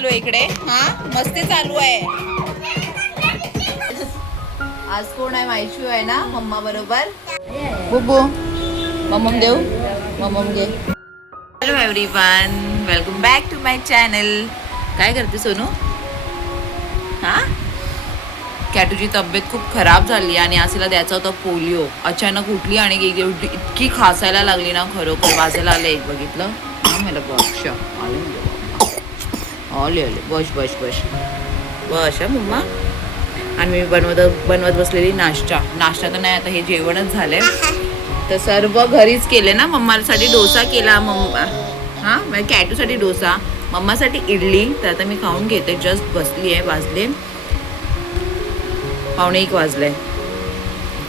चालू आहे इकडे? हा मस्ती चालू आहे. आज कोण आहे? मायशू आहे ना मम्मा बरोबर. बुबू मम्मम देऊ मम्मम घे. Hello everyone, welcome back to my channel. काय करते सोनू? हा कॅटूची तब्येत खूप खराब झाली आणि आज तिला द्यायचा होता पोलिओ. अचानक उठली आणि इतकी खासायला लागली ना, खरोखर वाजायला आले. एक बघितलं मला बॉक्ष आले बस बस बस बस मम्मा. आणि मी बनवत बसलेली नाश्ता तर नाही, आता हे जेवणच झालंय. तर सर्व घरीच केले ना. मम्मासाठी डोसा केला मम्मा, हां म्हणजे कॅटूसाठी डोसा, मम्मासाठी इडली. तर आता मी खाऊन घेते. जस्ट बसली आहे. वाजले 1:45 वाजले.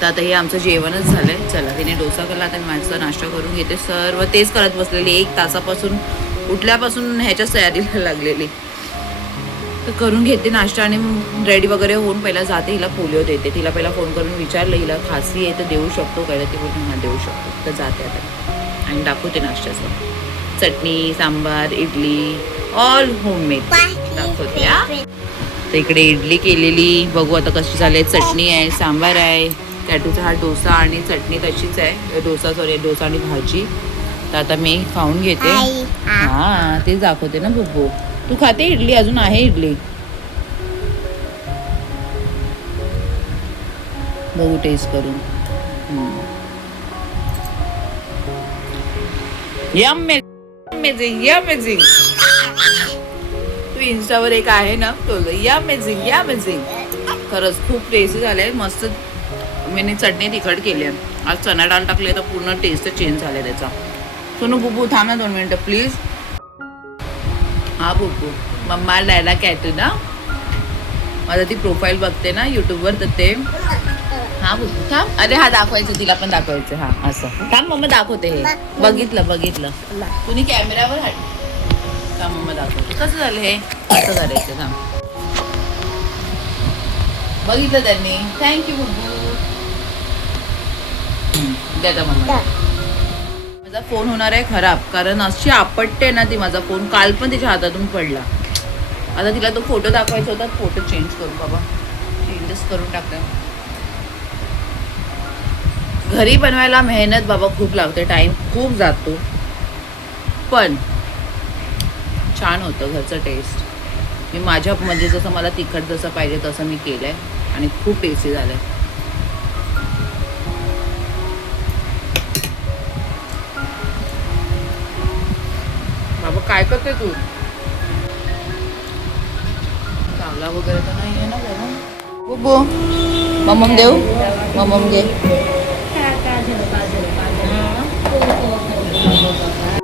तर आता हे आमचं जेवणच झालंय. चला तिने डोसा केला, आता मी माझा नाश्ता करून घेते. सर्व तेच करत बसलेली 1 तासापासून, उठल्यापासून ह्याच्याच तयारीला लागलेली. तर करून घेते नाश्ता आणि रेडी वगैरे होऊन पहिला जाते. हिला पोलिओ देते. तिला पहिला फोन करून विचारलं हिला खासी आहे तर देऊ शकतो काय? ती बोलते हां देऊ शकतो. तर जाते आता आणि दाखवते नाश्त्याचं. चटणी, सांबार, इडली ऑल होममेड दाखवते. हां तर इकडे इडली केलेली, बघू आता कशी झाली. चटणी आहे, सांबार आहे. कॅटूचा हा डोसा आणि चटणी तशीच आहे. डोसा आणि भाजी. तर आता मी खाऊन घेते. हां तेच दाखवते ना बुब्बू. तू खाते इडली? अजून आहे इडली. बघू टेस्ट करून. अमेझिंग. तू इंस्टावर एक आहे ना, अमेझिंग खरंच खूप टेस्टी झाले. मस्त. मी चटणी तिखट केली आहे. आज चणा डाळ टाकली तर पूर्ण टेस्ट चेंज झाले त्याचा. सोनू बुब्बू थांब ना 2 मिनिटं प्लीज. हा बुब्बू मम्मा लायला कॅटू ना. माझा ती प्रोफाईल बघते ना यूट्यूबवर, तर ते. हा बुब्बू थांब. अरे हा दाखवायचं, तिला पण दाखवायचं. हा असं थांब मम्मा दाखवते. हे बघितलं तुम्ही कॅमेऱ्यावर हात. थांब मम्मा दाखवते कसं झालं हे. असं करायचं. थांब बघितलं त्यांनी. थँक्यू बुब्बू. द्या मम्मा. माझा फोन होणार आहे खराब, कारण अशी आपटते ना ती. माझा फोन काल पण तिच्या हातातून पडला. आता तिला तो फोटो दाखवायचा होता. फोटो चेंज करू बाबा, चेंजेस करून टाकते. घरी बनवायला मेहनत बाबा खूप लागते, टाइम खूप जातो, पण छान होतं घरचं टेस्ट. मी माझ्या म्हणजे जसं मला तिखट जसं पाहिजे तसं मी केलंय आणि खूप टेस्टी झालंय. बाबा काय करते तू? चावला वगैरे तर नाही आहे ना बाबा? बुब्बू मम्मम देऊ मम्मम घे.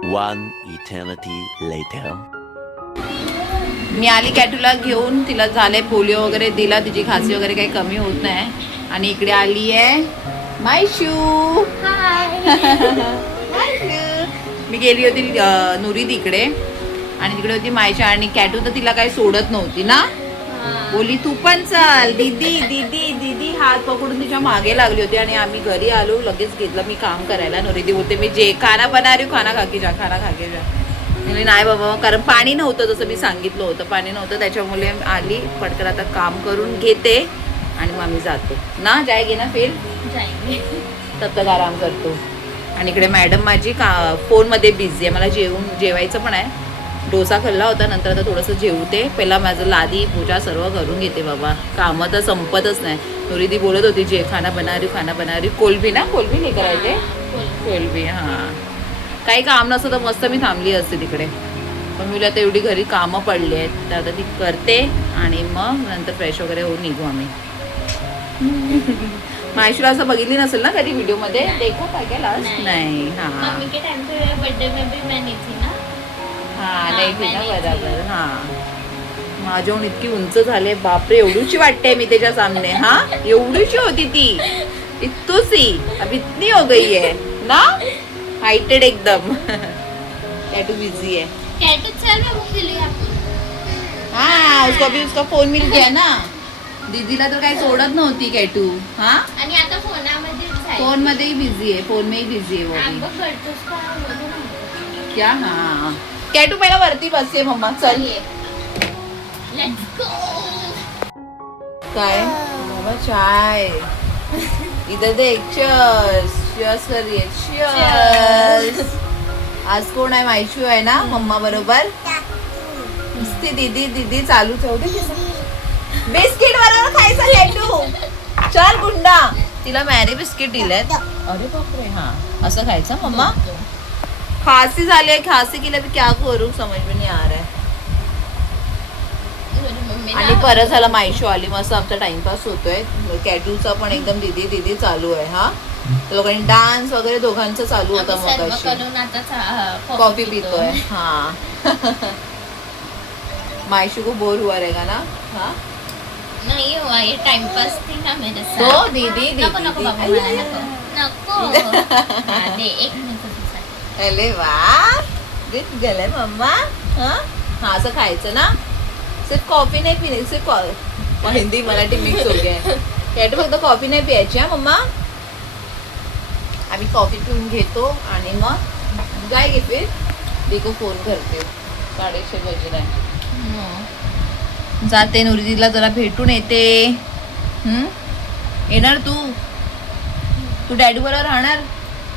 One eternity later. मी आली कॅटूला घेऊन. तिला झाले पोलिओ वगैरे दिला. तिची खासी वगैरे काही कमी होत नाही. आणि इकडे आली आहे मायशू. मी गेली होती नुरी तिकडे, आणि तिकडे होती मायशा. आणि कॅटू तर तिला काही सोडत नव्हती ना. बोली तू पण चल दीदी दीदी दीदी, हात पकडून तिच्या मागे लागली होती. आणि आम्ही घरी आलो, लगेच घेतलं मी काम करायला. नुरीदी बोलते मी जे खाना बना रही खाना खा के जा. म्हणजे नाही बाबा, कारण पाणी नव्हतं, जसं मी सांगितलं होतं पाणी नव्हतं. त्याच्यामुळे आली पटकन. आता काम करून घेते आणि मग आम्ही जातो ना. जायगे ना फिर तब तक आराम करतो. आणि इकडे मॅडम माझी फोनमध्ये बिझी आहे. मला जेवायचं पण आहे. डोसा खाल्ला होता, नंतर आता थोडंसं जेवते. पहिला माझं लादी पूजा सर्व करून घेते बाबा. कामं तर संपतच नाही. नुरीदी बोलत होती जे खाना बनारी कोलबी ना, कोलबी नाही करायचे कोलबी. हां काही काम नसतं तर मस्त मी थांबली असते तिकडे, पण मी आता एवढी घरी कामं पडली आहेत. तर आता ती करते आणि मग नंतर फ्रेश वगैरे होऊन निघू आम्ही. माहेश्वरा असं बघितली नसेल ना कधी व्हिडिओमध्ये. देखो काय लास्ट नाही. हां हां नाही थी ना बरोबर. हां माझ्याहून इतकी उंच झाले बापरे. एवढीची वाटते मी त्याच्या सामने. हां एवढीची होती ती, इतू सी अब इतनी हो गई है ना, हाइटेड एकदम. कैटू बिजी है. कैटू चल मैं वो खेलूंगा. हाँ उसको अभी उसका फोन मिल गया ना. दीदीला तर काही सोडत नव्हती कैटू. हाँ आणि आता फोनामध्ये फोन मध्येही बिझी आहे. फोन में ही बिझी है वो भी. क्या? हाँ कैटू पहिला वरती बसते मम्मा. चल काय बाबा चाय इधर देख चर्स करिए चर्स. आज कोण आहे मायशू आहे ना मम्मा बरोबर नुसती दीदी दीदी चालूच होते बिस्किट बरोबर खायचं कॅटू चल गुंडा तिला मॅरी बिस्किट दिलेत अरे बापरे हा असं खायचं मम्मा खांसी झाली है खांसी के लिए भी क्या करूँ समझ में नहीं आ रहा है. आणि परत झाला मायशू आली मस्त आमचा टाइमपास होतोय कॅटूचा पण एकदम दीदी दीदी चालू आहे हा लोकांनी डान्स वगैरे दोघांचं चालू होता मग कॉफी पितोय हाँ मायशू को बोर हुआ रहेगा ना हाँ नहीं हुआ ये टाइम पास थी ना मेरे साथ. तो दीदी नको नको बाबा मला नको हाँ, दे एक मिनिट. अरे वाह जीत गेले मम्मा हाँ असं खायचं ना सिर्फ कॉफी नाही पिणे सिर्फ हिंदी मराठी मिक्स हो गया कॅटू फक्त कॉफी नाही प्यायची हा मम्मा आम्ही कॉफी पिऊन घेतो आणि मग जाय फिर देखो फोन करते 6:30 बजे जाते नुरीला जरा भेटून येते येणार तू डॅडू बरोबर राहणार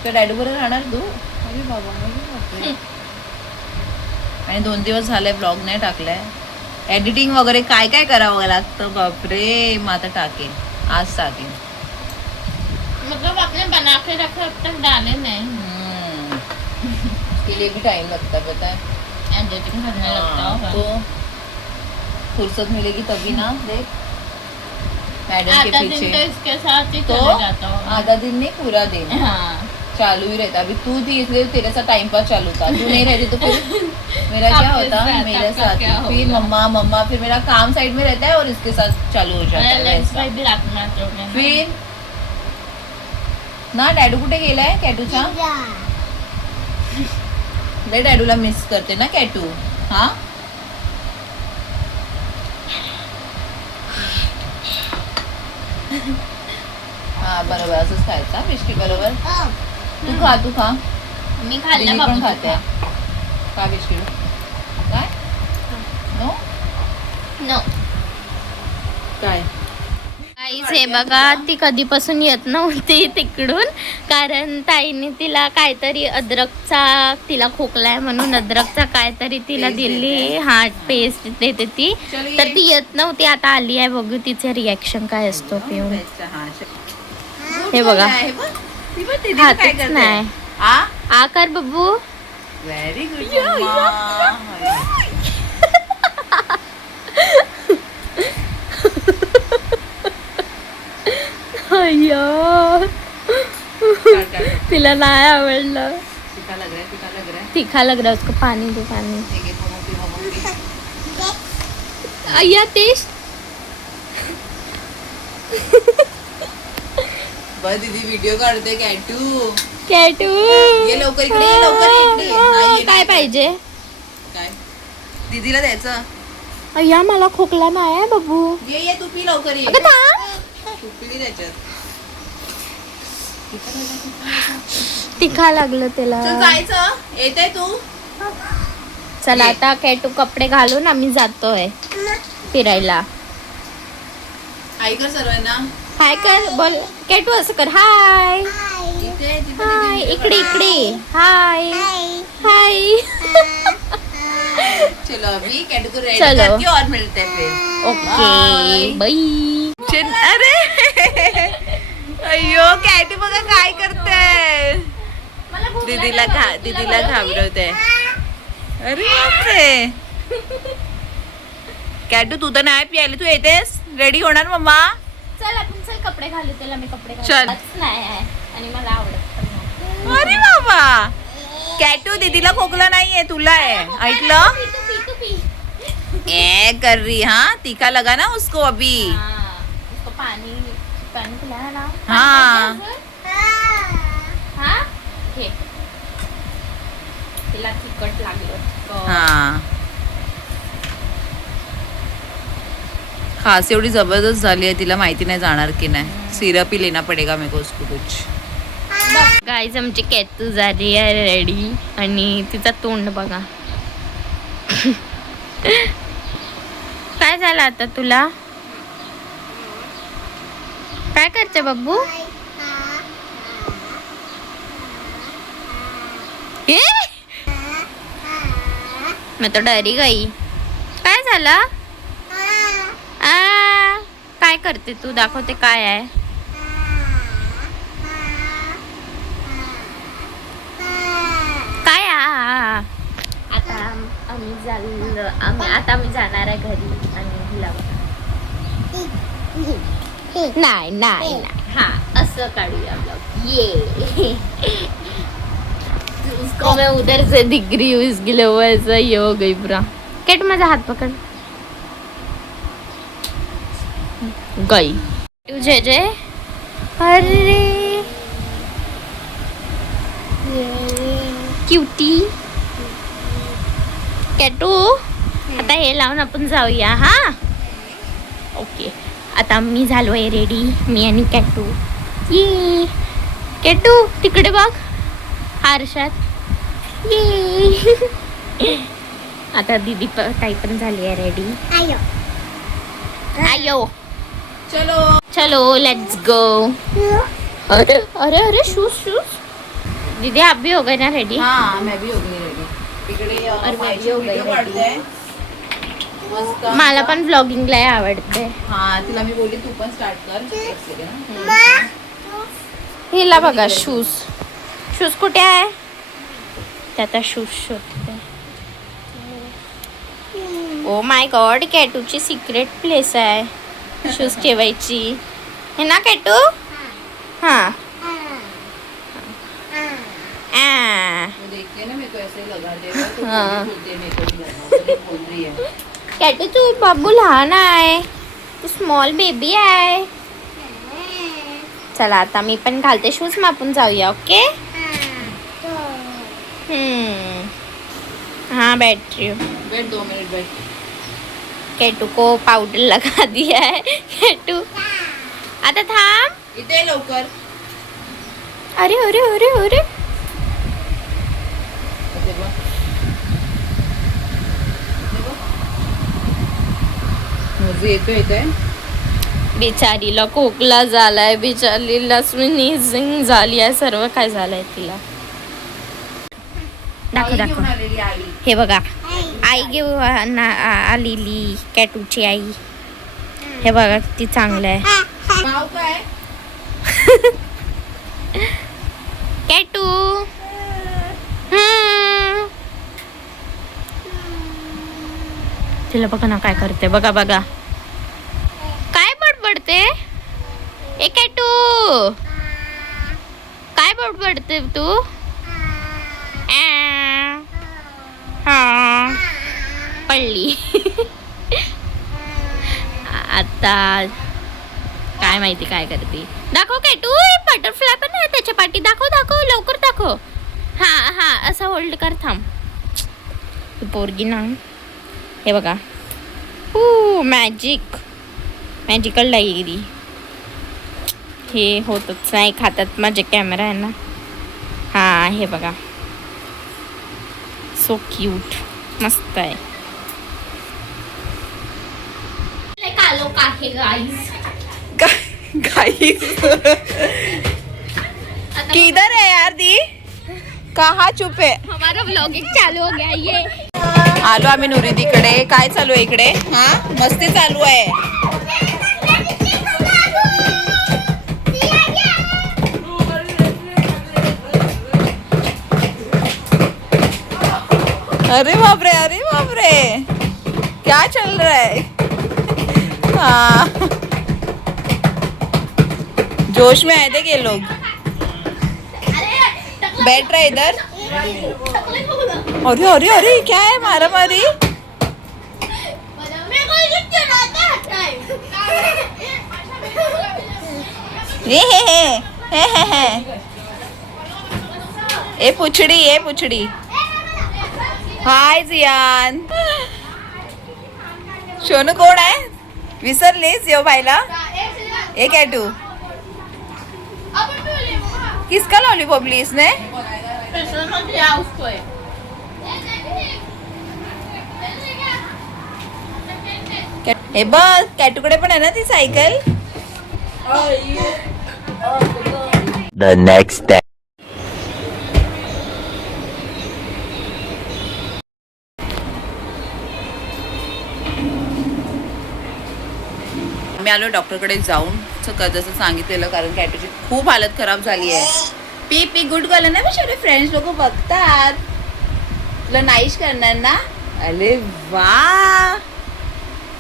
तर डॅडू बरोबर राहणार तू अरे बाबा बापरे. आणि 2 दिवस झाले ब्लॉग नाही टाकलाय एडिटिंग वगैरे काय काय करावं लागतं बापरे मग आता टाकेन आज टाकेन मतलब आपने बना के रखा अब तक डाले नहीं. इसके लिए भी टाइम लगता है पता है एडिटिंग करने लगता होगा. तो फुर्सत मिलेगी तभी ना देख मैडम के आधा दिन पीछे तो इसके साथ ही तो चले जाता होगा. आधा दिन नहीं पूरा दिन हाँ चालू ही रहता अभी तू थी इसलिए तेरे साथ टाइम पास चालू था तू नहीं रहती तो फिर मेरा क्या आपके होता साथ मेरे आपका साथ क्या फिर होगा? मम्मा मम्मा फिर मेरा काम साइड में रहता है और इसके साथ चालू हो जाता है लंच वैसा. ब्रेक भी रात में आते होंगे ना. फिर ना डॅडू कुठे गेलाय कॅटूचा लय डॅडूला मिस करते ना कॅटू हा हा बरोबर असंच खायचा बिस्किट बरोबर तू खा मी खाल्लं दीदी बाबा पण तू खाते खा. का बिस्किट काय नो नो काय गाईस हे बघा ती कधीपासून येत नव्हती तिकडून कारण ताईने तिला काहीतरी अद्रकचा तिला खोकलाय म्हणून अद्रकचा काहीतरी तिला पेस्ट दिली देते. हा पेस्ट देते ती चल तर ये. ती येत नव्हती आता आली आहे बघू तिचे रिॲक्शन काय असतो पिऊन हे बघा. हातच नाही आ कर बब्बू व्हेरी गुड अय्यो तिला नाही आवडलं तीखा लग रहा है तीखा लग रहा है उसको पानी दो पानी ठीक है मोमो पी अय्या तेज बस दीदी व्हिडिओ काढते कॅटू कॅटू ये लवकर इकडे ये लवकर इकडे हा, ये काय नाही. पाहिजे काय दीदीला द्यायचं अय्या मला खोकला नाही आहे बब्बू ये तू पी लवकर ये अगं थांब. तू पी त्याच्यात तिखा लागलं त्याला चल जायचं येते तू चला ये. आता कॅटू कपडे घालून आम्ही जातोय फिरायला हाय कर सर्वांना हाय कर बोल कॅटू असं कर हाय इथे तिथे हाय video इकडे काढा. इकडे हाय हाय चलो अभी कैटू को रेडी चलो. करके और मिलते हैं फिर ओके बाई अरे अय्यो कॅटू बघा काय करते दीदीला घाबरवते अरे बापरे कॅटू तू तर नाही प्यायला तू येतेस रेडी होणार मम्मा चल आपण चल कपडे घालू त्याला मी कपडे चल. घालत नाही आहे आणि मला आवडत पण नाही. अरे बाबा कॅटू दीदीला खोकला नाहीये तुला आहे ऐकलं पी, तू पी. ए कर रही हाँ तीखा लगा ना उसको अभी हाँ, उसको पानी पानी पिलाया ना हाँ. हाँ घे तिला तिखट लागलं हाँ खास एवढी जबरदस्त झाली आहे तिला माहिती नाही जाणार की नाही सिरप ही लेना पडेगा मेरे को उसको कुछ गाईज आमची कॅटू झाली आहे रेडी आणि तिचा तोंड बघा काय झालं आता तुला काय करते बब्बू? ए? मैं तो डरी गई. काय झालं? काय करते तू? दाखवते काय आहे. काय आता आम्ही जाणार आहे घरी आणि हिला नाही नाही हा असं काढूया ब्लॉग. ये उसको मैं उधर से दिख रही हूँ, इसके लिए वो ऐसा ही हो गई पूरा. केट माझा हात पकड. गई तुझे जे. अरे क्यूटी कॅटू. आता हे लावून आपण जाऊया. हा ओके. आता मी झालोय रेडी, मी आणि कॅटू. ये कॅटू तिकडे बघ आरशात. ये आता दीदी ताई पण झाली आहे रेडी. आयो चलो चलो लेट्स गो. अरे अरे अरे शूज शूज. दीदी आप भी हो गए ना रेडी? हाँ मैं भी हो गई रेडी. तिकडे अरे माईची हो गई व्हिडिओ काढते मस्त. मला पण व्लॉगिंगला आवडते. हा तिला मी बोलली तू पण स्टार्ट कर. एक सेकंड. हिला बघा शूज. शूज कुठे आहे? त्याचा शूज शोधते. ओ माय गॉड, कॅटूची सिक्रेट प्लेस आहे शूज ठेवायची. है ना कॅटू? हाँ वो देखते ना मेरे को ऐसे ही लगा दे रहा है तो हाँ. बोलते मेरे को भी लगा तो बोल रही है. कॅटू तू बाबू लहान आहे, तू स्मॉल बेबी आहे. चला आता मी पण घालते शूज, मग आपण जाऊया. ओके. हाँ बैठ रही हूँ. बैठ 2 मिनट बैठ. केटू को पाउडर लगा दिया है. केटू आता थांब. इथे ये लवकर. अरे अरे अरे अरे इथे बघ. मुझे येतो इथे. बिचारीला खोकला झालाय, बिचारीला स्नीझिंग झाली आहे, सर्व काय झालंय तिला. दाखव आई दाखव. घेऊन आलेली आई. हे बघा आई घेऊन आलेली कॅटूची आई. हे बघा किती चांगलं आहे. नाव काय? कॅटू. तिला बघा ना काय करते. बघा बघा काय बडबडते. ए कॅटू काय बडबडते तू? हा पडली. आता काय माहिती काय करते. दाखव कॅटू. बटरफ्लाय पण आहे त्याच्या पाठी. दाखव दाखव लवकर दाखव. हा हा असं होल्ड कर. थांब तू पोरगी ना. हे बघा मॅजिक मॅजिकल डायरी. हे होतच नाही खातात. माझे कॅमेरा आहे ना. हा हे बघा सो क्यूट मस्त आहे. कालो काहे गाइस. गाइस किधर है यार दी? कहाँ चुप है? हमारा व्लॉगिंग चालू हो गया. ये आलो आम्ही नुरीदीकडे. काय चालू आहे इकडे? हा मस्ती चालू आहे. अरे बाप रे क्या चल रहा है? हाँ जोश में आए थे ये लोग. बैठ रहे इधर. अरे अरे अरे क्या है मारा मारी? ए पुछड़ी. हाय जियान. सोनू कोण आहे? विसरलीस यो भाईला? ए कॅटू किसका लॉलीपॉप ली इसने? हे बघ कॅटूकडे पण आहे ना ती सायकल. The next day. आम्ही आलो डॉक्टरकडे जाऊन जसं सांगितलेलं, कारण कॅटूची खूप हालत खराब झाली आहे. पी पी गुड गर्ल ना बी, फ्रेंड्स लोक बघतात. तुला नाहीच करणार ना? अरे वा,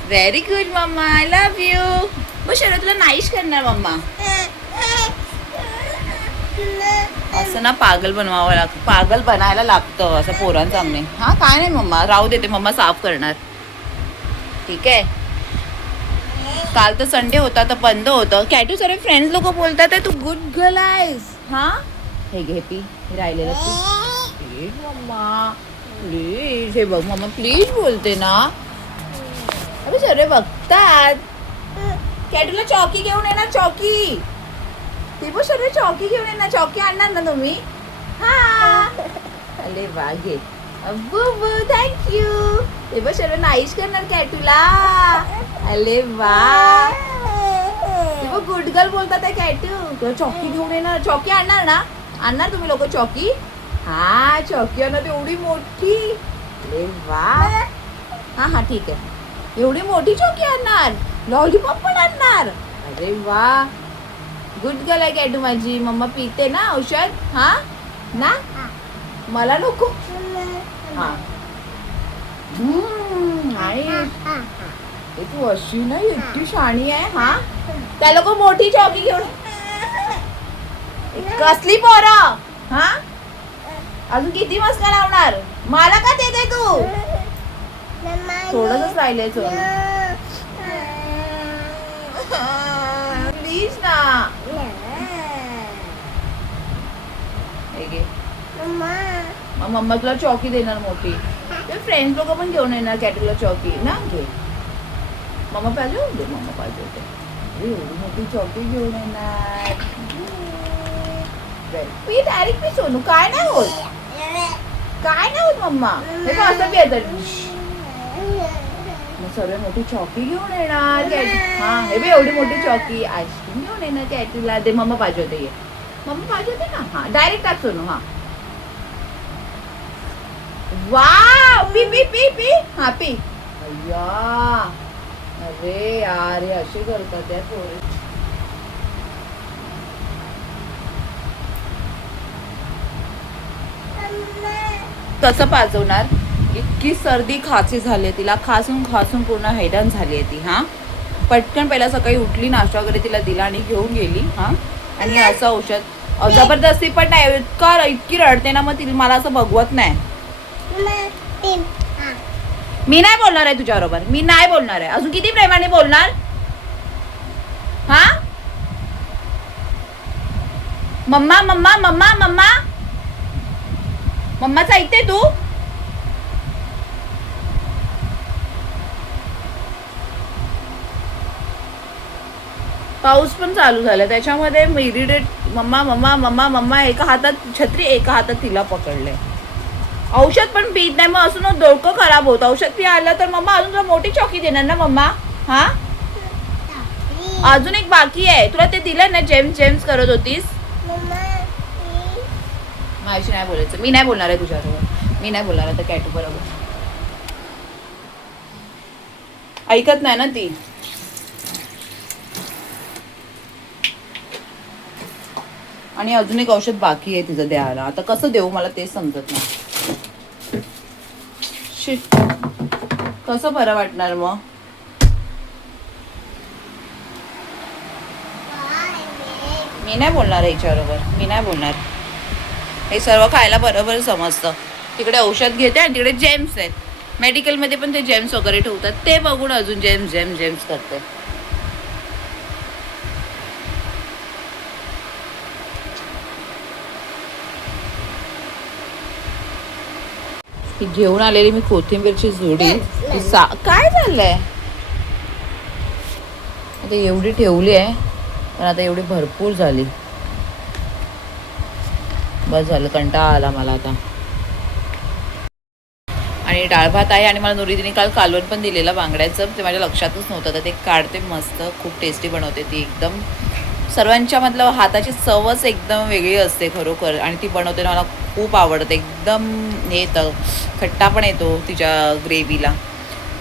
very good mamma, I love you. बस तुला नाहीच करणार मम्मा. असं ना पागल बनवावं लागतं, पागल बनायला लागतं असं पोरांसामने. हा काय नाही मम्मा, राहू देते, मम्मा साफ करणार. ठीक आहे. काल तर संडे होता तर बंद होतं. कॅटू सर फ्रेंड्स लोक बोलतात तू गुड गर्ल आहेस. हा हे घे पी, हे राहिलेलं प्लीज मम्मा, प्लीज. हे बघ मम्मा प्लीज बोलते ना. अरे सर बघतात. कॅटूला चौकी घेऊन येणार, चौकी. ते बघ सर चौकी घेऊन येणार, चौकी आणणार ना तुम्ही? हा अरे वा, घे अब्बू, थँक्यू. ते बघ सर नाहीच करणार कॅटूला. अरे वा, गुड गर्ल बोलतात आहे कॅटू. तुला चौकी घेऊन येणार, चौकी आणणार ना? आणणार तुम्ही लोक चौकी? हा चौकी आणणार एवढी मोठी. अरे वा, हा हा ठीक आहे. एवढी मोठी चौकी आणणार, लॉलीपॉप पण आणणार. अरे वा, गुड गर्ल आहे कॅटू माझी. मम्मा पिते ना औषध? हा ना, मला नको. हा तू अशी नाही, इतकी शाणी आहे. हा त्या लोक मोठी चौकी घेऊन. कसली पोरं. हा अजून किती मस्का लावणार? मला का देते तू? थोडंच राहिलंय प्लीज ना. मम्मा तुला चौकी देणार मोठी. फ्रेंड्स लोक पण घेऊन येणार कॅटूला चौकी ना. घे मम्मा पाहिजे होते, मम्मा पाहिजे होते. एवढी मोठी चौकी घेऊन येणार. पी डायरेक्ट पी सोनू, काय नाही होत, काय नाही होत मम्मा. हे पण असं येतं मग सर्व मोठी चौकी घेऊन येणार. हा हे बी एवढी मोठी चौकी आईस्क्रीम घेऊन येणार कॅटूला. दे मम्मा पाहिजे होते, ये मम्मा पाहिजे होते ना. हा डायरेक्ट टाक सोनू. हा wow, P P P P. हा पी. अय्या, अरे यार हे असे करतात या पोरी. कसं पाजवणार? इतकी सर्दी खासी झाली तिला, खासून खासून पूर्ण हैराण झाली आहे ती. हा पटकन पहिला सकाळी उठली, नाश्ता वगैरे तिला दिला आणि घेऊन गेली. हा आणि असं औषध जबरदस्ती पण नाही, इतकी रडते ना, मग तिला मला असं बघवत नाही. मी नाही बोलणार आहे तुझ्याबरोबर, मी नाही बोलणार आहे. अजून किती प्रेमाने बोलणार? हा मम्मा मम्मा मम्मा मम्मा, मम्माच ऐकते तू? पाऊस पण चालू झाला त्याच्यामध्ये इरिटेट. मम्मा मम्मा मम्मा मम्मा, एका हातात छत्री एका हातात तिला पकडले. औषध पण पीत नाही, मग असून डोकं खराब होतं. औषध पी आलं तर मम्मा अजून तुला मोठी चौकी देणार ना मम्मा. हा अजून एक बाकी आहे, तुला ते दिलं ना, जेम्स जेम्स करत होतीस. माझी नाही बोलायचं, मी नाही बोलणार आहे तुझ्याबरोबर, मी नाही बोलणार आहे कॅटू बरोबर. ऐकत नाही ना ती. आणि अजून एक औषध बाकी आहे तिचं द्यायला. आता कसं देऊ मला ते समजत नाही. कसं बरं वाटणार मग? मी नाही बोलणार याच्याबरोबर, मी नाही बोलणार. हे सर्व खायला बरोबर समजतं. तिकडे औषध घेते आणि तिकडे जेम्स आहेत. मेडिकलमध्ये पण ते जेम्स वगैरे ठेवतात, ते बघून अजून जेम्स जेम्स जेम्स करते. घेऊन आलेली मी कोथिंबीरची जोडी. काय झालंय आता? एवढी ठेवली आहे पण आता एवढी भरपूर झाली. बस झालं, कंटाळा आला मला आता. आणि डाळ भात आहे. आणि मला नुरीदीने काल कालवण पण दिलेलं बांगड्याचं, ते माझ्या लक्षातच नव्हतं, तर ते काढते मस्त. खूप टेस्टी बनवते ती एकदम. सर्वांच्या मतलब हाताची चवच एकदम वेगळी असते खरोखर. आणि ती बनवते ना, मला खूप आवडते. एकदम हे येतं, खट्टा पण येतो तिच्या ग्रेव्हीला.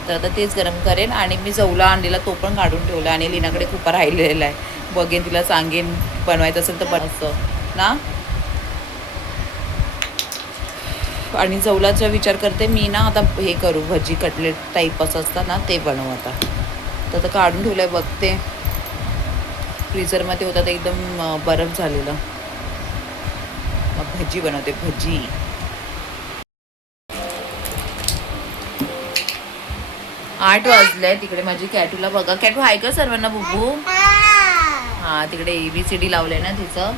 तर आता तेच गरम करेन. आणि मी जवला आणलेला तो पण काढून ठेवला. आणि लीनाकडे खूप राहिलेला आहे, बघेन तिला सांगेन बनवायचं असेल तर बनवतं ना. आणि जवलाचा विचार करते मी ना, आता हे करू, भजी कटलेट टाईप असं असतं ना, ते बनवू आता. तर आता काढून ठेवलं आहे, बघते. फ्रीझरमध्ये होता ते एकदम बरफ झालेलं. मग भजी बनवते, भजी. आठ वाजले. तिकडे माझी कॅटूला बघा. कॅटू आहे का सर्वांना बुब्बू? हा, तिकडे ABCD लावलंय ना तिचं,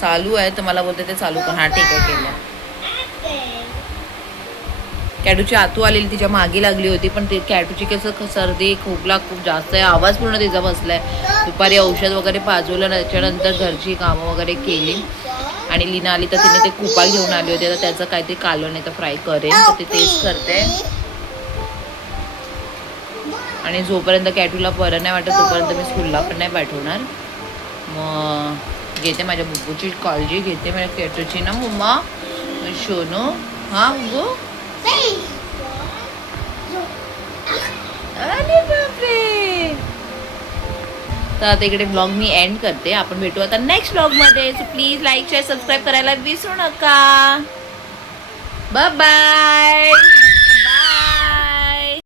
चालू आहे. तर मला बोलते ते चालू कर. हा ठीक आहे, केलं. कॅटूची आतू आलेली तिच्या मागे लागली होती, पण ते कॅटूची कसं सर्दी खोकला खूप जास्त आहे, आवाज पूर्ण तिचा बसलाय. दुपारी औषध वगैरे पाजवलं, त्याच्यानंतर घरची कामं वगैरे केली. आणि लीना आली तर तिने ते कुपा घेऊन आली होती. तर त्याचं काहीतरी कालवण नाही तर फ्राय करेन, तर ते टेस्ट करते. आणि जोपर्यंत कॅटूला बरं नाही वाटत तोपर्यंत मी स्कूलला पण नाही पाठवणार. मग घेते माझ्या बुब्बूची काळजी, घेते माझ्या कॅटूची ना मम्मा. शोनू, हा बुब्बू. अरे बापरे. तर आता इकडे ब्लॉग मी एंड करते. आपण भेटू आता नेक्स्ट ब्लॉग मध्ये. So please like share subscribe करायला विसरू नका. Bye bye.